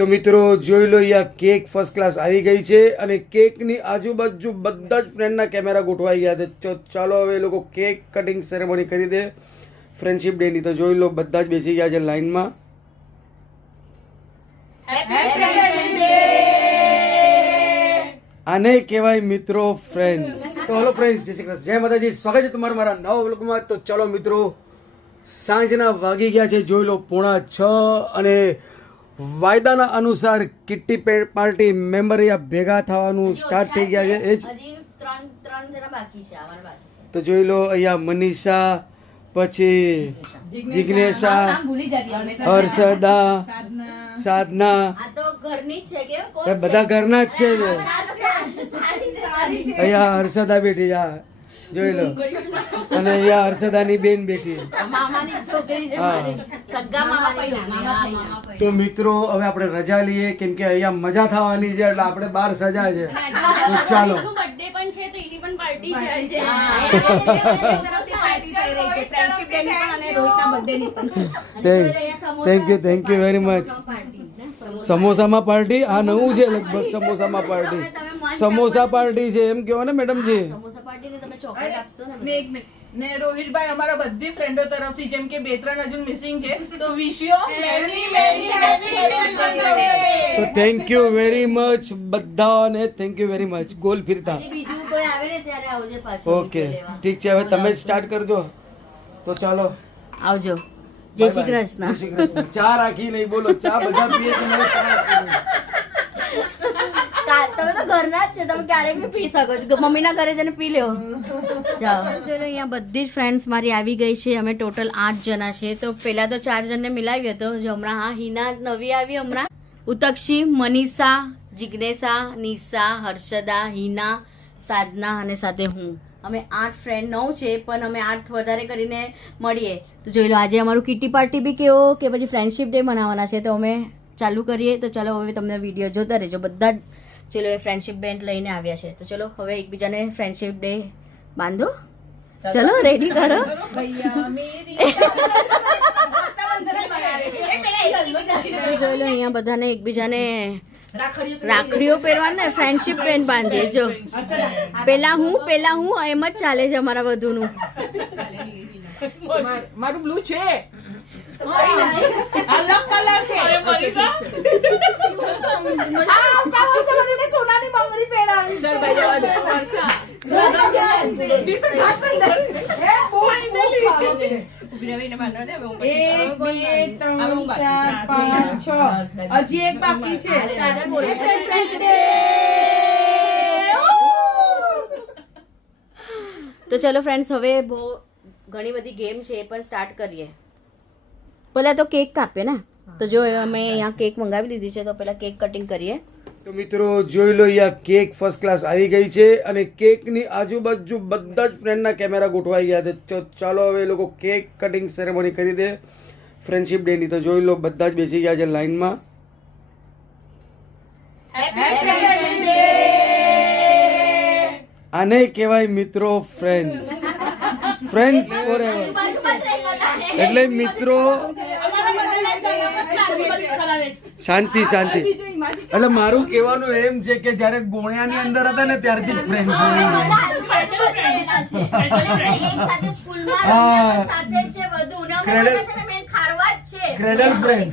તો મિત્રો જોઈ લો, અહીંયા કેક ફર્સ્ટ ક્લાસ આવી ગઈ છે અને કેકની આજુબાજુ બધા જ ફ્રેન્ડના કેમેરા ગોઠવાઈ ગયા છે. ચાલો હવે એ લોકો કેક કટિંગ સેરેમની કરી દે ફ્રેન્ડશિપ ડેની. તો જોઈ લો, બધા જ બેસી ગયા છે લાઈનમાં. આને કહેવાય મિત્રો ફ્રેન્ડ્સ. તો હલો ફ્રેન્ડ્સ, જય શ્રી કૃષ્ણ, જય માતાજી, સ્વાગત છે તમારું મારા નવા વ્લોગમાં. તો ચલો મિત્રો, સાંજના વાગી ગયા છે જોઈ લો 5:30 અને વાયદાના અનુસાર કિટ્ટી પાર્ટી મેમ્બર અહીંયા ભેગા થવાનું સ્ટાર્ટ થઈ ગયા છે. એ જ તો જોઈ લો, અહીંયા મનીષા, પછી જિગ્નેશા, હર્ષદા, સાધના, બધા ઘરના જ છે. અહીંયા હર્ષદા બેઠી, જોઈ લો, અને અહીંયા હર્ષદાની બેન બેઠી. તો મિત્રો હવે આપણે રજા લઈએ, કેમ કે અહીંયા મજા થવાની છે, એટલે આપણે બહાર સજા છે. તો ચાલો, થેન્ક યુ વેરી મચ. સમોસામાં પાર્ટી, આ નવું છે લગભગ. સમોસામાં પાર્ટી, સમોસા પાર્ટી છે એમ કહો ને મેડમજી. ને રોહિતભાઈ અમારા બધી ફ્રેન્ડો તરફથી, જેમ કે 2-3 હજુ મિસિંગ છે, તો વિશ યુ મેની તો થેન્ક યુ વેરી મચ બધાને, થેન્ક યુ વેરી મચ. ગોલ ફિરતા ઓકે, ઠીક છે. હવે તમે સ્ટાર્ટ કરજો. તો ચાલો, આવજો. જય શ્રી કૃષ્ણ. ચા રાખી નહીં, બોલો. ચા બધા પીએ તો મને ચા રાખી નહીં. તમે તો ઘરના જ છે, તમે ક્યારેક બી પી શકો છો. મમ્મીના ઘરે જઈને પી લ્યો. ચાલો, ચલો. અહીંયા બધી જ ફ્રેન્ડ્સ મારી આવી ગઈ છે. અમે ટોટલ 8 જણા છે. તો પહેલા તો 4 જણને મિલાવ્યો હતો. જો હમણાં હિના નવી આવી હમણાં. ઉતક્ષી, મનીષા, જિગ્નેશા, નિશા, હર્ષદા, હિના, સાધના અને સાથે હું. અમે 8 ફ્રેન્ડ 9 છે, પણ અમે 8 વધારે કરીને મળીએ. તો જોઈ લો, આજે અમારું કિટી પાર્ટી બી કેવો કે પછી ફ્રેન્ડશિપ ડે મનાવવાના છે. તો અમે ચાલુ કરીએ. તો ચાલો, હવે તમને વિડીયો જોતા રહેજો. બધા જ ચલો ફ્રેન્ડશિપ બેન્ડ લઈને આવ્યા છે. તો ચલો હવે એકબીજાને ફ્રેન્ડશિપ ડે બાંધો. ચલો, રેડી કરો. જોઈ લો, અહીંયા બધાને એકબીજાને રાખડીઓ પહેરવાને ફ્રેન્ડશિપ બેન્ડ બાંધીએ. જો પેલા હું એમ જ ચાલે છે અમારા બધુનું. મારું બ્લુ છે, અલગ કલર છે. સોનાની મંગળી પહેરાવી. હજી એક બાકી છે. તો ચલો ફ્રેન્ડ્સ, હવે બહુ ઘણી બધી ગેમ છે, એ પણ સ્ટાર્ટ કરીએ. પહેલા તો કેક કાપીએ ને. તો જો અમે અહીંયા કેક મંગાવી લીધી છે, તો પહેલા કેક કટિંગ કરીએ. તો મિત્રો જોઈ લો, અહીંયા કેક ફર્સ્ટ ક્લાસ આવી ગઈ છે અને કેકની આજુબાજુ બધા જ ફ્રેન્ડના કેમેરા ગોઠવાઈ ગયા છે. ચાલો હવે એ લોકો કેક કટિંગ સેરેમની કરી દે ફ્રેન્ડશિપ ડેની. તો જોઈ લો, બધા જ બેસી ગયા છે લાઈનમાં. આને કહેવાય મિત્રો ફ્રેન્ડ્સ. Friends forever. એટલે મિત્રો શાંતિ. એટલે મારું કહેવાનું એમ છે કે જયારે ગોણિયાની અંદર હતા ને ત્યારથી જ ફ્રેન્ડ. Cradle friend.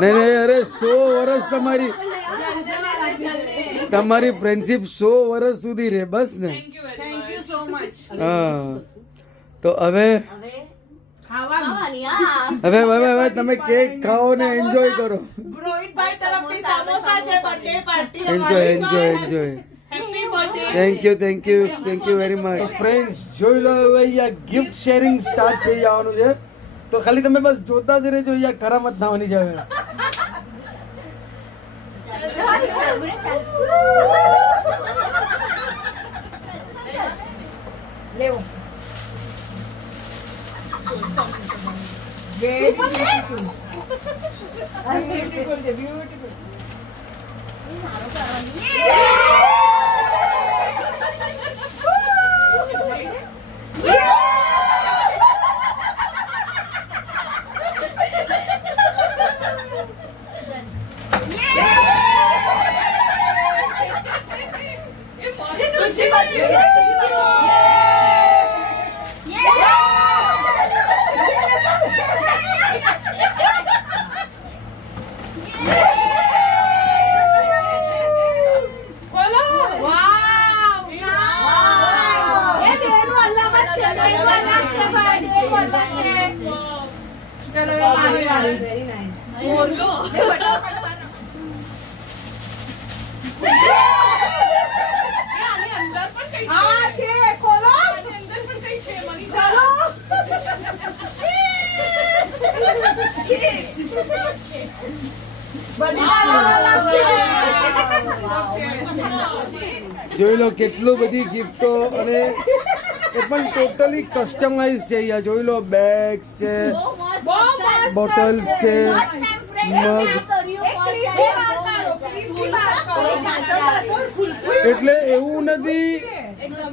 નહીં, અરે 100 વર્ષ તમારી ફ્રેન્ડશિપ 100 વર્ષ સુધી રહે, બસ ને. હા, તો હવે તમે કેક ખાઓ ને એન્જોય કરો. Enjoy. Thank you very much. Friends જોઈ લો, હવે અહીંયા ગિફ્ટ શેરિંગ સ્ટાર્ટ થઈ જવાનું છે. તો ખાલી તમે બસ જોતા જ રહેજો, અહીંયા કરામત થવાની છે હવે. હા છે ખોલો અંદર પણ કઈ છે મનીષા જોઈ લો કેટલું બધી ગિફ્ટો અને એ પણ ટોટલી કસ્ટમાઇઝ છે અહીંયા જોઈ લો બેગ્સ છે બોટલ્સ છે મગ એટલે એવું નથી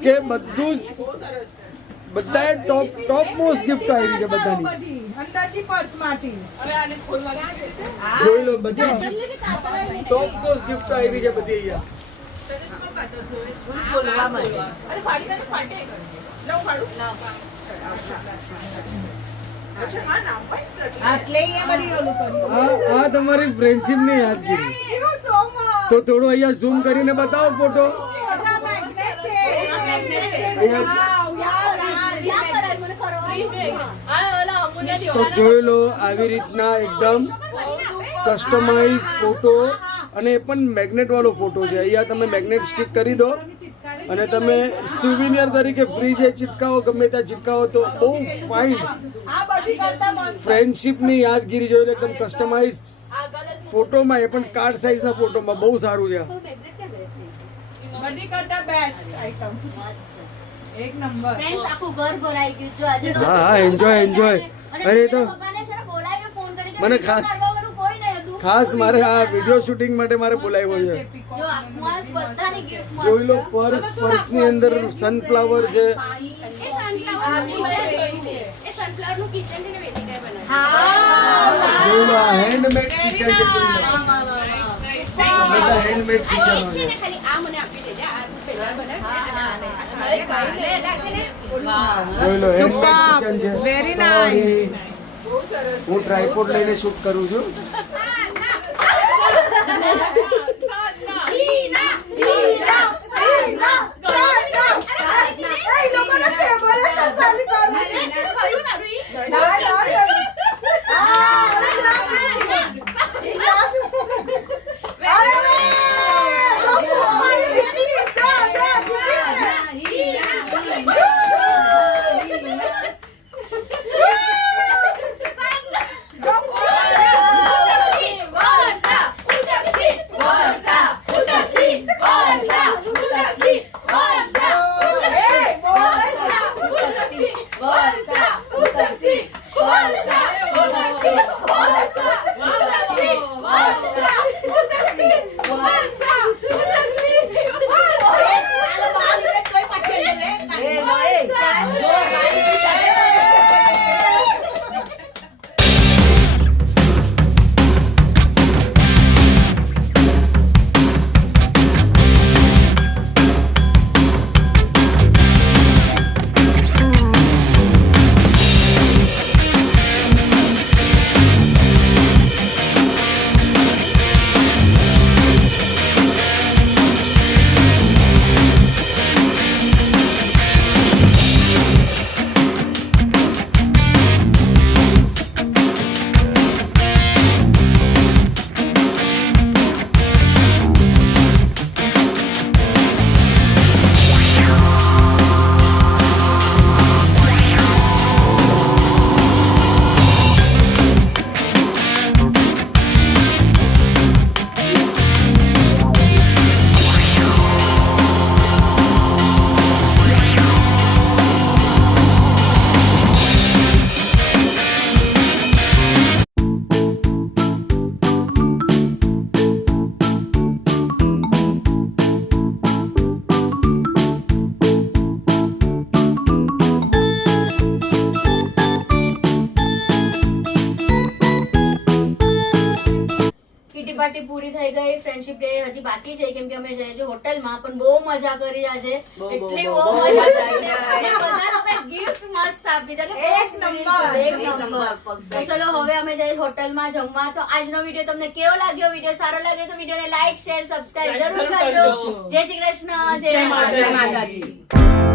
કે બધું જ બધાએ ટોપ મોસ્ટ ગિફ્ટ આવી છે બધાની અંદાજી પર્સમાંથી જોઈ લો બધી ટોપ મોસ્ટ ગિફ્ટ આવી છે બધી અહીંયા અરે ફાડી દે ફાટે લાવ ફાડું અચ્છા હા નામ ભાઈ આટલે એ બધી ઓલું કર્યું આ તમારી ફ્રેન્ડશિપ ની યાદગીરી થેન્ક યુ સો મચ તો થોડું અહીંયા ઝૂમ કરીને બતાવો ફોટો તો જોઈ લો આવી રીતના એકદમ કસ્ટમાઇઝ ફોટો અને એ પણ મેગ્નેટ વાળો ફોટો છે અહીંયા તમે મેગ્નેટ સ્ટિક કરી દો અને તમે સુવિનિયર તરીકે ફ્રી જે ચિપકાવો ગમે ત્યાં ચિપકાવો તો બહુ ફાઇન ફ્રેન્ડશિપની યાદગીરી જોઈને એકદમ કસ્ટમાઇઝ ફોટોમાં એ પણ કાર્ડ સાઇઝના ફોટોમાં બહુ સારું છે બધી કરતા બેસ્ટ આઈટમ એક નંબર ફ્રેન્ડ્સ આખું ઘર ભરાઈ ગયું છે આજે તો હા એન્જોય અરે તો પપ્પાને છે ને બોલાવ્યો ફોન કરી મને ખાસ મારે આ વિડીયો શૂટિંગ માટે મારે બોલાવ્યો છે જો મસ્ત બધાની ગિફ્ટ મસ્ત જોઈ લો પર્સની અંદર સનફ્લાવર છે એ સનફ્લાવર નું કિચન ને વેદિકાએ બનાવ્યું જોઈ લો હેન્ડમેડ કિચન છે બધા હેન્ડમેડ કિચન છે ખાલી આ મને આપી દેજે આ પેલા જોઈ લો હેન્ડમેડ કિચન છે Very nice. હું ટ્રાયપોડ લઈને શૂટ કરું છું પાર્ટી પૂરી થઈ ગઈ ફ્રેન્ડશિપ ડે હજી બાકી છે કેમ કે અમે જઈએ છીએ હોટલમાં પણ બહુ મજા કરી આજે એટલી બહુ મજા આવી અને બધા લોકોએ ગિફ્ટ મસ્ત આપી છે એક નંબર. તો ચલો હવે અમે જઈએ હોટલમાં જમવા તો આજનો વિડીયો તમને કેવો લાગ્યો વિડીયો સારો લાગે તો વિડીયોને લાઈક શેર સબસ્ક્રાઇબ જરૂર કરજો જય શ્રી કૃષ્ણ જય માતાજી.